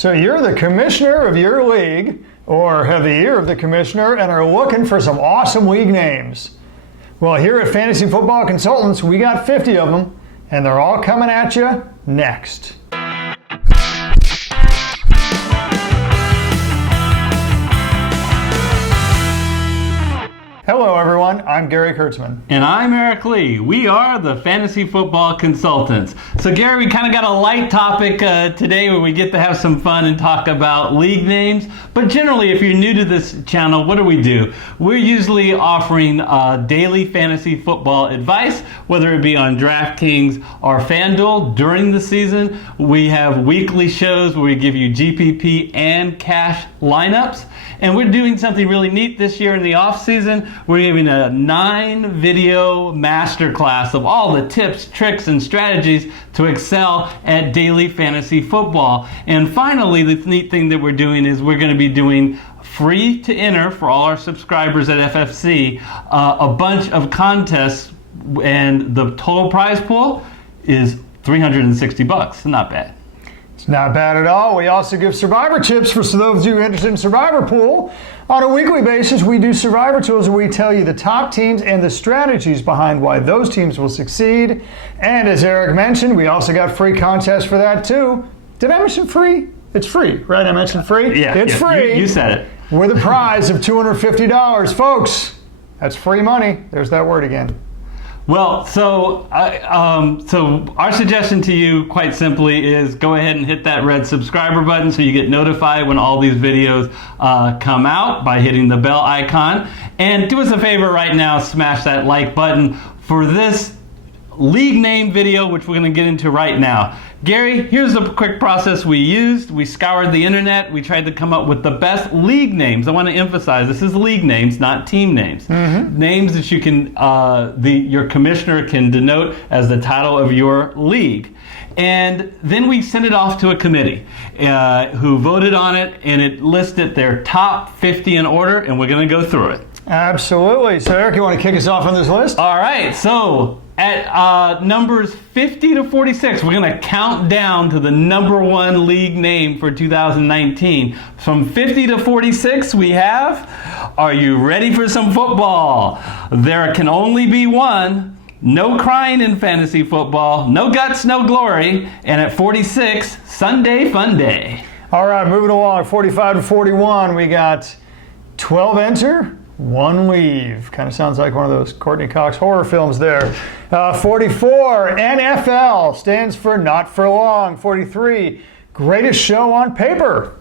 So you're the commissioner of your league, or have the ear of the commissioner, and are looking for some awesome league names. Well, here at Fantasy Football Consultants, we got 50 of them, and they're all coming at you next. Hello everyone, I'm Gary Kurtzman. And I'm Eric Lee. We are the Fantasy Football Consultants. So Gary, we kind of got a light topic today where we get to have some fun and talk about league names. But generally, if you're new to this channel, what do? We're usually offering daily fantasy football advice, whether it be on DraftKings or FanDuel during the season. We have weekly shows where we give you GPP and cash lineups. And we're doing something really neat this year in the off season. We're giving a 9-video master class of all the tips, tricks, and strategies to excel at daily fantasy football. And finally, the neat thing that we're doing is we're going to be doing free to enter for all our subscribers at FFC, a bunch of contests, and the total prize pool is $360. Not bad. It's not bad at all. We also give survivor tips for those of you interested in Survivor Pool. On a weekly basis, we do survivor tools where we tell you the top teams and the strategies behind why those teams will succeed. And as Eric mentioned, we also got free contests for that too. Did I mention free? It's free, right? I mentioned free? Yeah, it's free. You said it. With a prize of $250. Folks, that's free money. There's that word again. Well, so our suggestion to you, quite simply, is go ahead and hit that red subscriber button so you get notified when all these videos come out by hitting the bell icon. And do us a favor right now, smash that like button for this league name video, which we're going to get into right now. Gary, here's the quick process we used. We scoured the internet. We tried to come up with the best league names. I want to emphasize this is league names, not team names. Mm-hmm. Names that you can, your commissioner can denote as the title of your league. And then we sent it off to a committee who voted on it, and it listed their top 50 in order, and we're going to go through it. Absolutely. So Eric, you want to kick us off on this list? All right. So at numbers 50 to 46, we're going to count down to the number one league name for 2019. From 50 to 46, we have, are you ready for some football? There can only be one. No crying in fantasy football. No guts, no glory. And at 46, Sunday Fun Day. All right, moving along. 45 to 41, we got 12 enter. One leave. Kind of sounds like one of those Courtney Cox horror films there. 44, NFL stands for not for long. 43, greatest show on paper.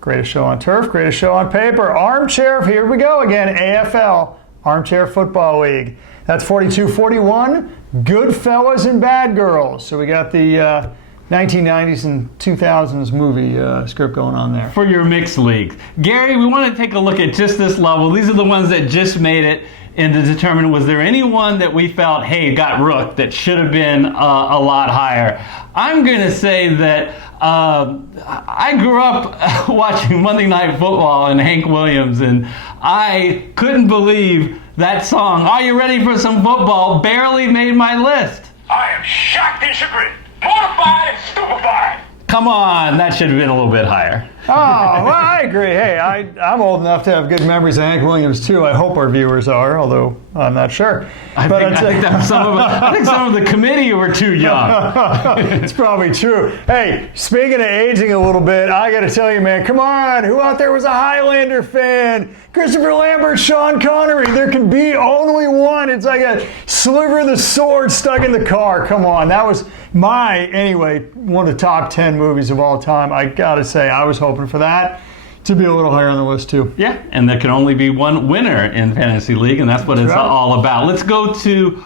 Greatest show on turf, greatest show on paper. Armchair, here we go again, AFL, Armchair Football League. That's 42. 41, Goodfellas and Bad Girls. So we got the 1990s and 2000s movie script going on there. For your mixed leagues. Gary, we want to take a look at just this level. These are the ones that just made it, and to determine was there anyone that we felt, hey, got rooked that should have been a lot higher. I'm going to say that I grew up watching Monday Night Football and Hank Williams, and I couldn't believe that song, Are You Ready for Some Football, barely made my list. I am shocked and chagrined. Mortified and stupefied. Come on, that should have been a little bit higher. Oh, well, I agree. Hey, I'm old enough to have good memories of Hank Williams, too. I hope our viewers are, although I'm not sure. I think some of the committee were too young. It's probably true. Hey, speaking of aging a little bit, I got to tell you, man, come on. Who out there was a Highlander fan? Christopher Lambert, Sean Connery. There can be only one. It's like a sliver of the sword stuck in the car. Come on. That was one of the top 10 movies of all time. I got to say, I was hoping for that to be a little higher on the list too. Yeah, and there can only be one winner in Fantasy League, and that's what it's all about. Let's go to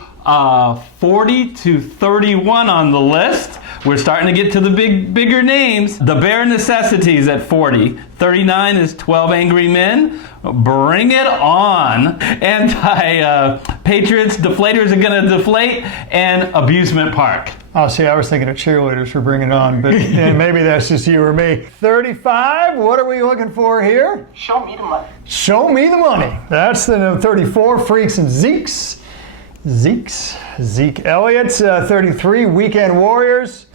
40 to 31 on the list. We're starting to get to the bigger names. The Bare Necessities at 40. 39 is 12 Angry Men. Bring it on. Anti-Patriots, Deflators are going to deflate, and Abusement Park. Oh, see, I was thinking of cheerleaders for Bring It On, but maybe that's just you or me. 35, what are we looking for here? Show me the money. Show me the money. That's the number 34, Freaks and Zeeks. Zeke Elliott, 33, Weekend Warriors.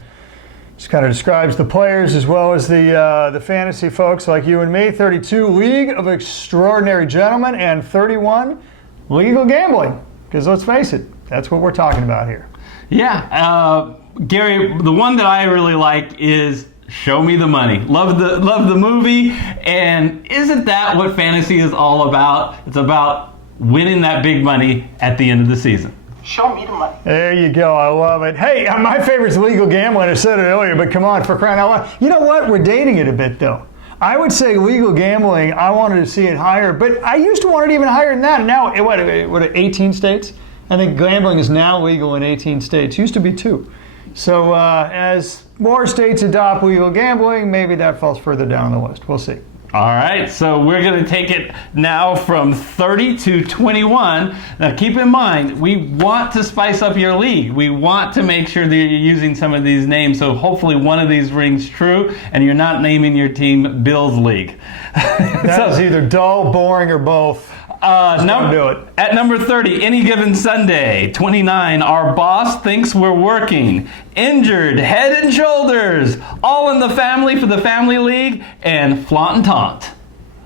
Just kind of describes the players as well as the fantasy folks like you and me. 32, League of Extraordinary Gentlemen, and 31, legal gambling. Because let's face it, that's what we're talking about here. Yeah, Gary, the one that I really like is Show Me the Money. Love the movie, and isn't that what fantasy is all about? It's about winning that big money at the end of the season. Show me the money. There you go. I love it. Hey, my favorite is legal gambling. I said it earlier, but come on, for crying out loud. You know what? We're dating it a bit, though. I would say legal gambling, I wanted to see it higher, but I used to want it even higher than that. Now, what 18 states? I think gambling is now legal in 18 states. Used to be 2. So as more states adopt legal gambling, maybe that falls further down the list. We'll see. All right, so we're going to take it now from 30 to 21. Now, keep in mind, we want to spice up your league. We want to make sure that you're using some of these names, so hopefully one of these rings true, and you're not naming your team Bill's League. That's either dull, boring, or both. Do it. At number 30, Any Given Sunday. 29, Our Boss Thinks We're Working. Injured, Head and Shoulders. All in the Family for the Family League. And Flaunt and Taunt.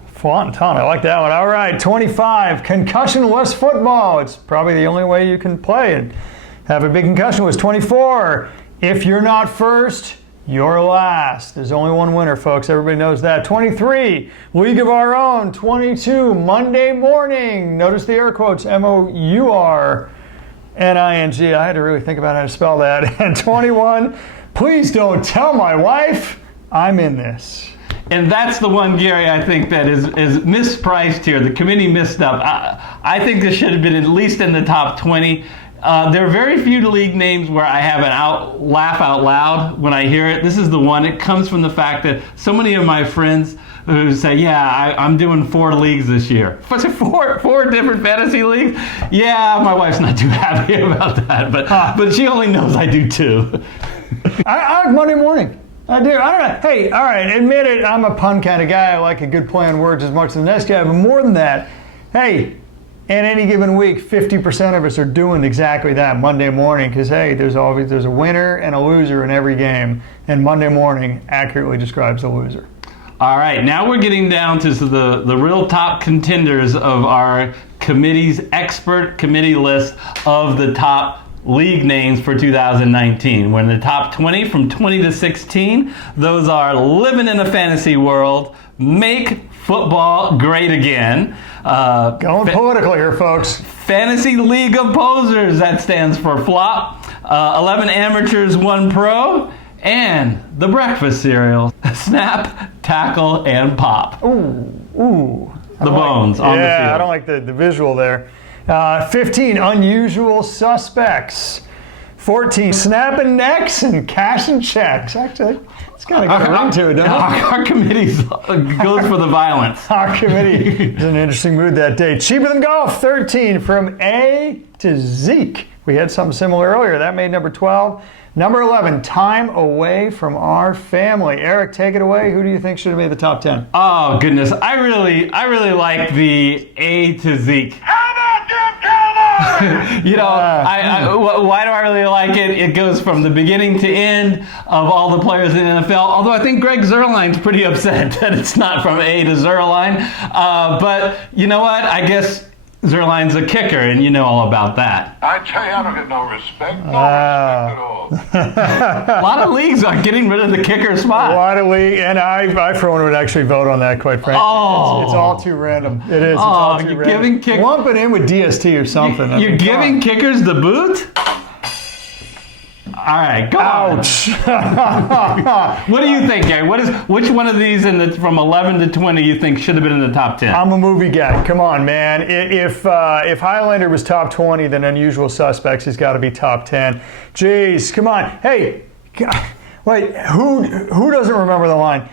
Flaunt and Taunt, I like that one. All right, 25, Concussion-less Football. It's probably the only way you can play and have a big concussion. Was 24, If You're Not First, You're Last. There's only one winner, folks. Everybody knows that. 23, League of Our Own. 22, Monday Morning. Notice the air quotes, Mourning. I had to really think about how to spell that. And 21, Please Don't Tell My Wife I'm in This. And that's the one, Gary, I think that is mispriced here. The committee missed up. I think this should have been at least in the top 20. There are very few league names where I have an laugh out loud when I hear it. This is the one. It comes from the fact that so many of my friends who say, yeah, I'm doing 4 leagues this year. Four different fantasy leagues? Yeah, my wife's not too happy about that, but she only knows I do 2. I like Monday Morning. I do. I don't know. Hey, all right, admit it, I'm a pun kind of guy. I like a good play on words as much as the next guy, but more than that, hey, in any given week, 50% of us are doing exactly that Monday morning because, hey, there's a winner and a loser in every game, and Monday Morning accurately describes the loser. All right, now we're getting down to the real top contenders of our committee's expert committee list of the top league names for 2019. We're in the top 20 from 20 to 16. Those are Living in a Fantasy World, Make Football Great Again. Going political here, folks. Fantasy League of Posers, that stands for FLOP. 11 Amateurs, 1 Pro. And the breakfast cereal, Snap, Tackle, and Pop. Ooh. The bones on the field. Yeah, I don't like the visual there. 15, Unusual Suspects. 14, Snapping Necks and Cashing Checks. Actually, it's kind of got a ring to it, doesn't it? Our committee goes for the violence. Our committee is in an interesting mood that day. Cheaper Than Golf, 13, From A to Zeke. We had something similar earlier. That made number 12. Number 11, Time Away From Our Family. Eric, take it away. Who do you think should have made the top 10? Oh, goodness. I really like the A to Zeke. How about them Cowboys? You know, why do I really like it? It goes from the beginning to end of all the players in the NFL. Although I think Greg Zuerlein's pretty upset that it's not from A to Zuerlein. But you know what? I guess Zuerlein's a kicker, and you know all about that. I tell you, I don't get no respect. No respect at all. A lot of leagues are getting rid of the kicker spot. A lot of leagues, and I for one would actually vote on that, quite frankly. Oh. It's all too random. It is. It's all too random. Lump it in with DST or something. You're giving kickers the boot? All right, go Ouch. on. What do you think, Gary? Which one of these from 11 to 20 you think should have been in the top 10? I'm a movie guy. Come on, man. If Highlander was top 20, then Unusual Suspects has got to be top 10. Jeez, come on. Hey, wait, who doesn't remember the line?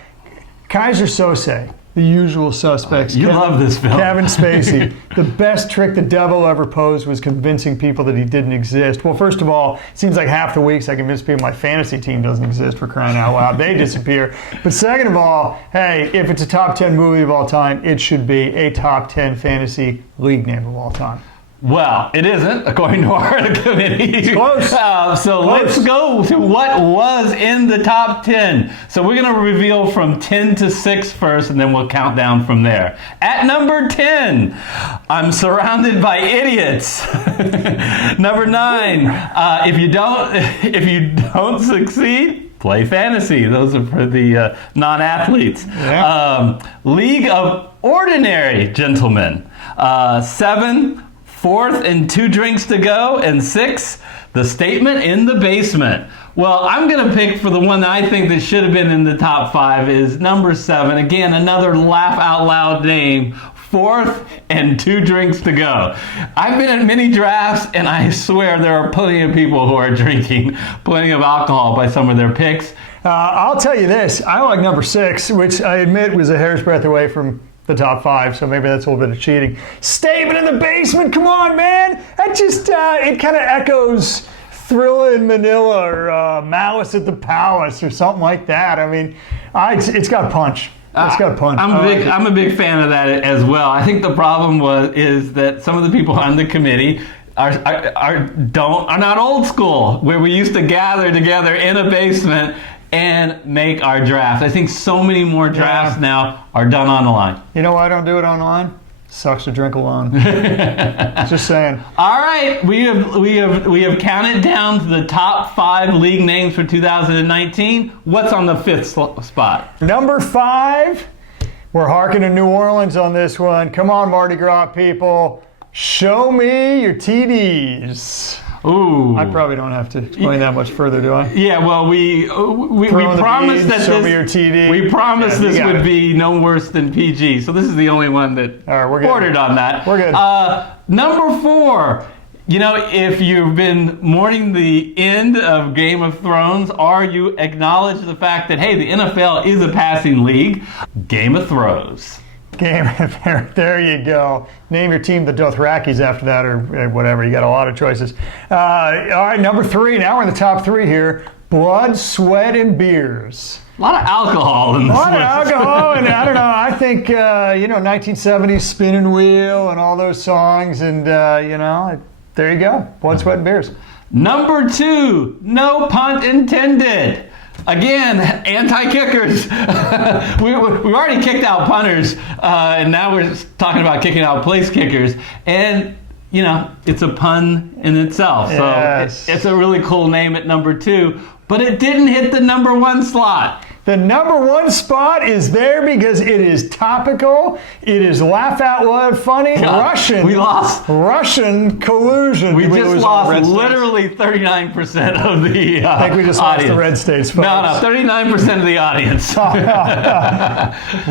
Kaiser Sose, The Usual Suspects. You love this film. Kevin Spacey. The best trick the devil ever posed was convincing people that he didn't exist. Well, first of all, it seems like half the weeks I convince people my fantasy team doesn't exist, for crying out loud. They disappear. But second of all, hey, if it's a top 10 movie of all time, it should be a top 10 fantasy league name of all time. Well, it isn't, according to our committee. Close. So let's go to what was in the top 10. So we're going to reveal from 10 to 6 first, and then we'll count down from there. At number 10, I'm surrounded by idiots. Number 9, if you don't succeed, play fantasy. Those are for the non-athletes. Yeah. League of Ordinary Gentlemen. 7, Fourth and 2 drinks to go. And 6, the statement in the basement. Well, I'm going to pick for the one that I think that should have been in the top 5 is number 7. Again, another laugh out loud name. 4th and 2 drinks to go. I've been at many drafts, and I swear there are plenty of people who are drinking plenty of alcohol by some of their picks. I'll tell you this. I like number 6, which I admit was a hair's breadth away from the top 5, so maybe that's a little bit of cheating. Statement in the basement, come on, man! That just, it kind of echoes Thrilla in Manila or Malice at the Palace or something like that. I mean, it's got punch. It's got punch. I'm a big fan of that as well. I think the problem is that some of the people on the committee are not old school, where we used to gather together in a basement and make our draft. I think so many more drafts now are done online. You know why I don't do it online? Sucks to drink alone. Just saying. All right, we have counted down to the top 5 league names for 2019. What's on the 5th spot? Number 5. We're harking to New Orleans on this one. Come on, Mardi Gras people. Show me your TDs. Ooh. I probably don't have to explain that much further, do I? Yeah, well, we promised that we promised this would be no worse than PG. So this is the only one that bordered on that. We're good. Number 4. You know, if you've been mourning the end of Game of Thrones, or you acknowledge the fact that, hey, the NFL is a passing league, Game of Thrones. There you go. Name your team the Dothrakis after that, or whatever. You got a lot of choices. All right, number 3. Now we're in the top 3 here. Blood, Sweat, and Beers. A lot of alcohol in this A lot of alcohol, and I don't know. I think 1970s Spinning Wheel and all those songs, and there you go. Blood, Sweat, and Beers. Number 2. No punt intended. Again, anti-kickers. we already kicked out punters, and now we're talking about kicking out place kickers. And, it's a pun in itself. Yes. So it's a really cool name at number 2, but it didn't hit the number 1 slot. The number 1 spot is there because it is topical. It is laugh out loud funny. God, we lost. Russian collusion. We just lost literally 39% of the I think we just audience. lost the red states, folks. No, 39% of the audience.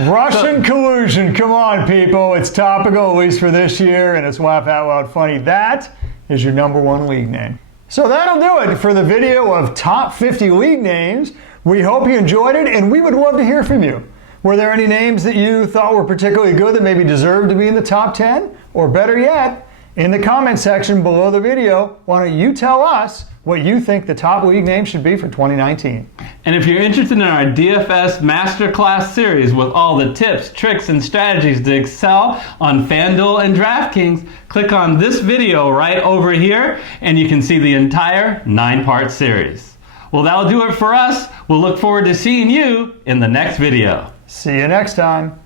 Russian collusion. Come on, people. It's topical, at least for this year, and it's laugh out loud funny. That is your number 1 league name. So that'll do it for the video of top 50 league names. We hope you enjoyed it, and we would love to hear from you. Were there any names that you thought were particularly good that maybe deserved to be in the top 10? Or better yet, in the comment section below the video, why don't you tell us what you think the top league name should be for 2019? And if you're interested in our DFS Master Class series with all the tips, tricks, and strategies to excel on FanDuel and DraftKings, click on this video right over here, and you can see the entire 9-part series. Well, that'll do it for us. We'll look forward to seeing you in the next video. See you next time.